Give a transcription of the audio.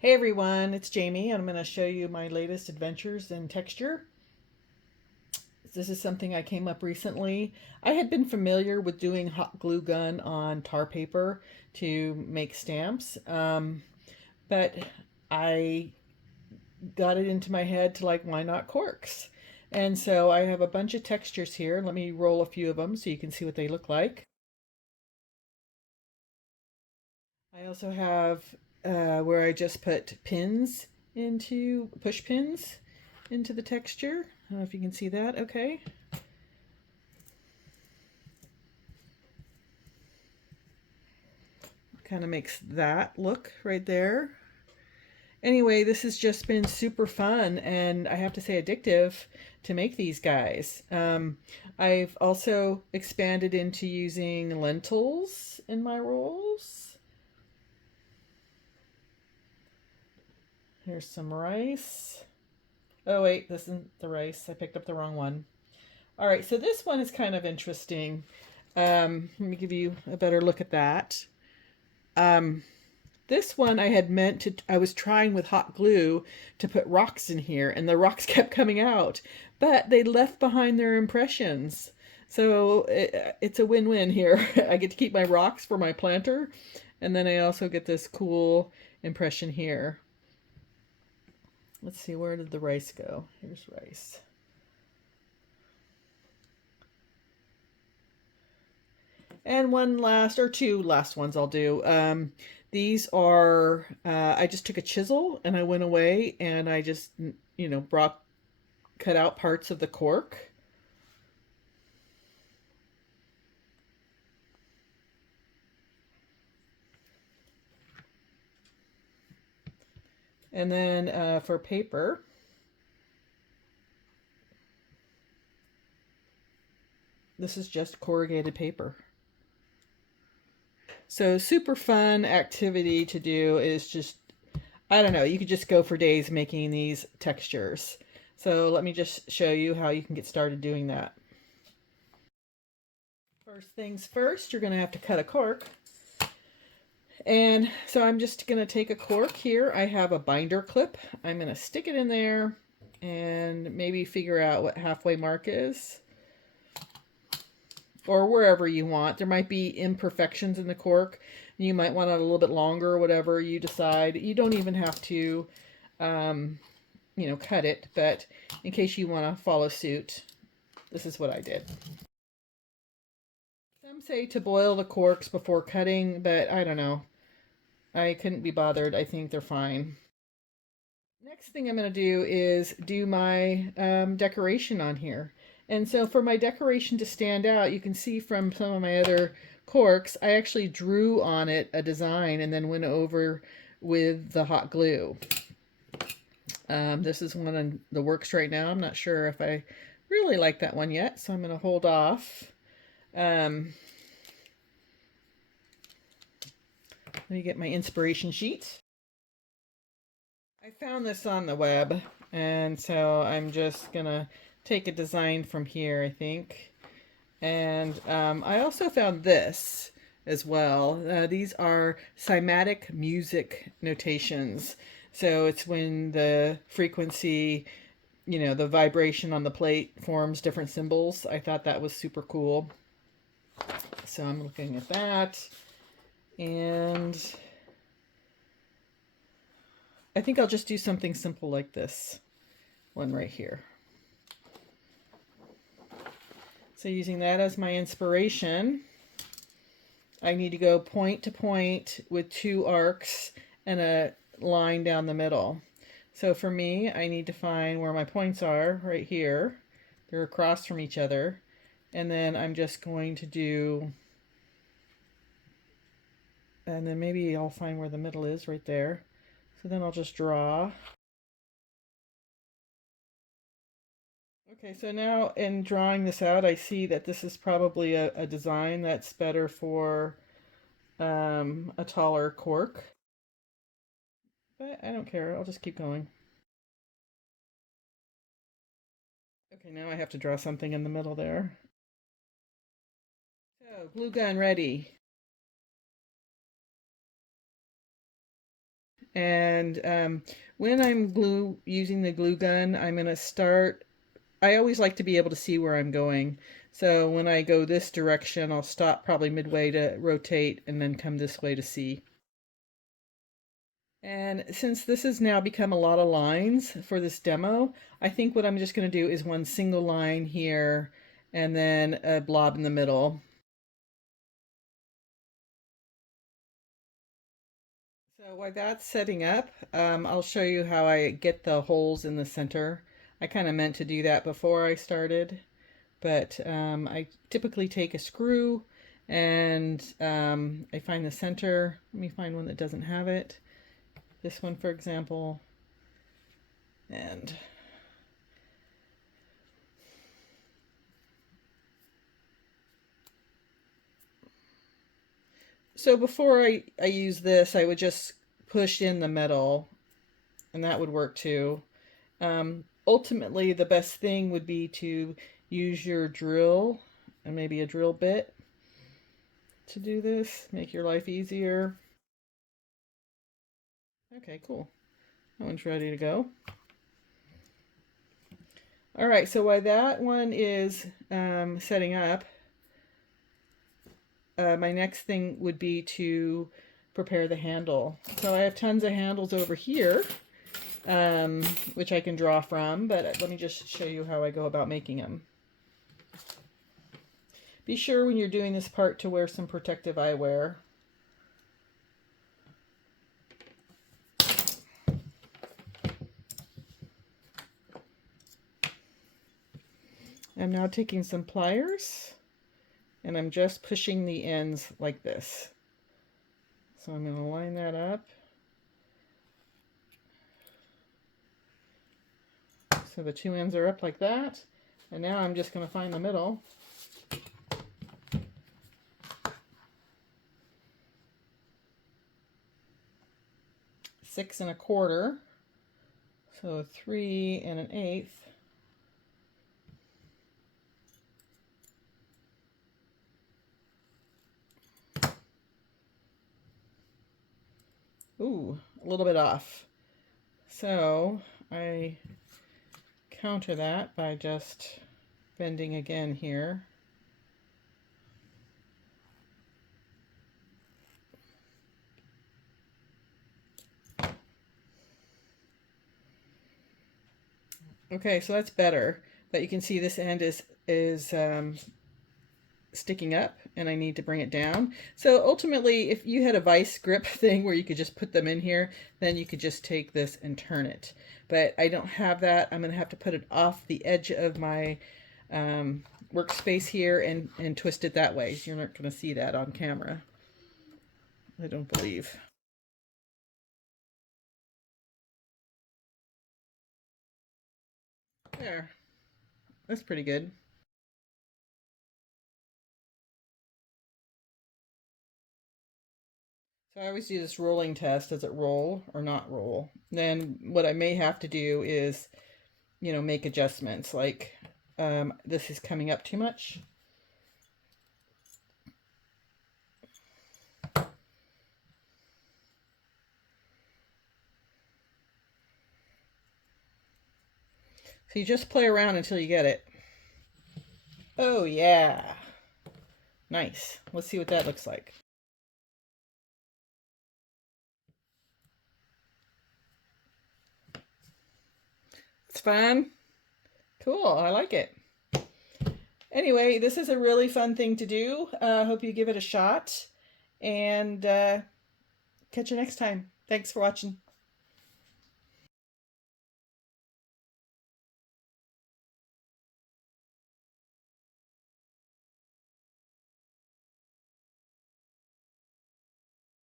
Hey everyone, it's Jamie. I'm going to show you my latest adventures in texture. This is something I came up recently. I had been familiar with doing hot glue gun on tar paper to make stamps, but I got it into my head to like, why not corks? And so I have a bunch of textures here. Let me roll a few of them so you can see what they look like. I also have where I just put pins into, push pins into the texture. I don't know if you can see that. Okay. Kind of makes that look right there. Anyway, this has just been super fun and I have to say addictive to make these guys. I've also expanded into using lentils in my rolls. Here's some rice. Oh wait, this isn't the rice. I picked up the wrong one. All right, so this one is kind of interesting. Let me give you a better look at that. Um, this one I had meant to, I was trying with hot glue to put rocks in here, and the rocks kept coming out, but they left behind their impressions. So it's a win-win here. I get to keep my rocks for my planter, and then I also get this cool impression here. Let's see, where did the rice go? Here's rice. And one last, or two last ones I'll do. These are, I just took a chisel and I went away and I just, cut out parts of the cork. And then for paper, this is just corrugated paper. So super fun activity to do is just, I don't know, you could just go for days making these textures. So let me just show you how you can get started doing that. First things first, you're going to have to cut a cork. And so I'm just going to take a cork here. I have a binder clip. I'm going to stick it in there and maybe figure out what halfway mark is. Or wherever you want. There might be imperfections in the cork. You might want it a little bit longer or whatever you decide. You don't even have to, cut it. But in case you want to follow suit, this is what I did. Some say to boil the corks before cutting, but I don't know. I couldn't be bothered. I think they're fine. Next thing I'm going to do is do my decoration on here. And so for my decoration to stand out, you can see from some of my other corks, I actually drew on it a design and then went over with the hot glue. This is one in the works right now. I'm not sure if I really like that one yet, so I'm going to hold off. Let me get my inspiration sheet. I found this on the web, and so I'm just gonna take a design from here, I think. And I also found this as well. These are cymatic music notations. So it's when the frequency, the vibration on the plate forms different symbols. I thought that was super cool. So I'm looking at that. And I think I'll just do something simple like this one right here. So using that as my inspiration, I need to go point to point with two arcs and a line down the middle. So for me, I need to find where my points are right here. They're across from each other. And then I'm just going to do, and then maybe I'll find where the middle is right there. So then I'll just draw. Okay, so now in drawing this out, I see that this is probably a design that's better for a taller cork. But I don't care, I'll just keep going. Okay, now I have to draw something in the middle there. So, glue gun ready. And when I'm using the glue gun, I'm going to start, I always like to be able to see where I'm going. So when I go this direction, I'll stop probably midway to rotate and then come this way to see. And since this has now become a lot of lines for this demo, I think what I'm just going to do is one single line here and then a blob in the middle. So while that's setting up, I'll show you how I get the holes in the center. I kind of meant to do that before I started, but I typically take a screw and I find the center. Let me find one that doesn't have it. This one, for example, and so before I use this, I would just push in the metal, and that would work too. Ultimately, the best thing would be to use your drill and maybe a drill bit to do this, make your life easier. Okay, cool. That one's ready to go. All right, so while that one is setting up, my next thing would be to prepare the handle. So I have tons of handles over here, which I can draw from, but let me just show you how I go about making them. Be sure when you're doing this part to wear some protective eyewear. I'm now taking some pliers and I'm just pushing the ends like this. So I'm going to line that up. So the two ends are up like that. And now I'm just going to find the middle. Six and a quarter. So 3 1/8. Ooh, a little bit off. So I counter that by just bending again here. Okay, so that's better, but you can see this end is sticking up and I need to bring it down. So ultimately, if you had a vice grip thing where you could just put them in here, then you could just take this and turn it. But I don't have that. I'm going to have to put it off the edge of my workspace here and twist it that way. You're not going to see that on camera, I don't believe. There. That's pretty good. So I always do this rolling test. Does it roll or not roll? Then what I may have to do is, you know, make adjustments. Like this is coming up too much. So you just play around until you get it. Oh yeah. Nice. Let's see what that looks like. It's fun. Cool. I like it. Anyway, this is a really fun thing to do. Hope you give it a shot. And catch you next time. Thanks for watching.